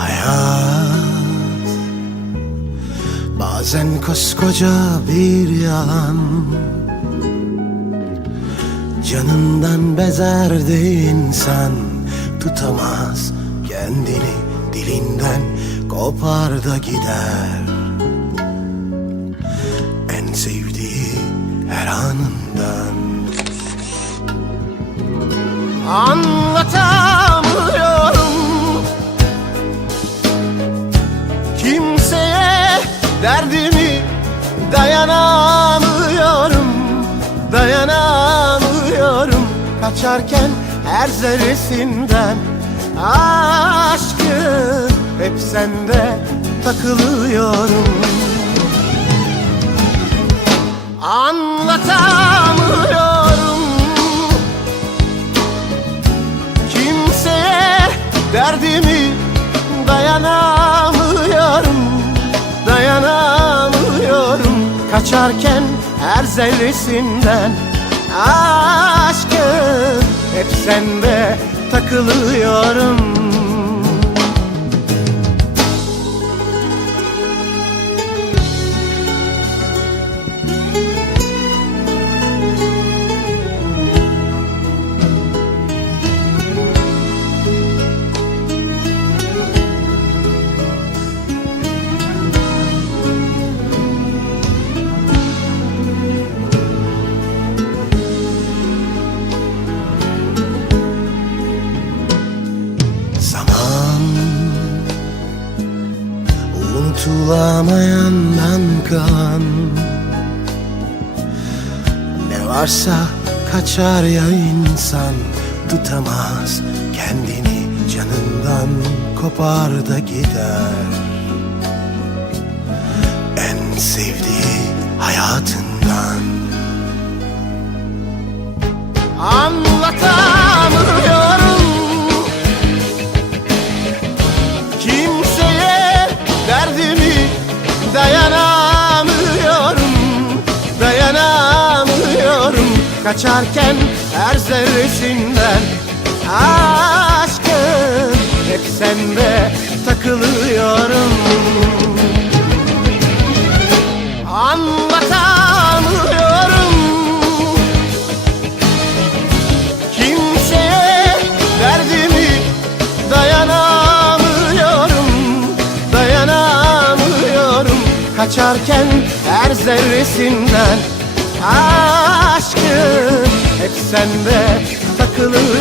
Hayat. Bazen koskoca bir yalan Canından bezerdi insan. Tutamaz kendini dilinden. Kopar da gider. En sevdiği her anından. Anlatan derdimi dayanamıyorum Dayanamıyorum. Kaçarken her zerresinden Aşkı hep sende takılıyorum. Anlatamıyorum. Kimseye derdimi dayanamıyorum Kaçarken her zerresinden Aşkım. Hep sende takılıyorum Unutulamayandan kalan Ne varsa kaçar ya insan Tutamaz kendini canından Kopar da gider. En sevdiği hayatından Kaçarken her zerresinden Aşkım hep sende takılıyorum. Anlatamıyorum. Kimseye derdimi dayanamıyorum Dayanamıyorum. Kaçarken her zerresinden Aşkım hep sende takılıyorum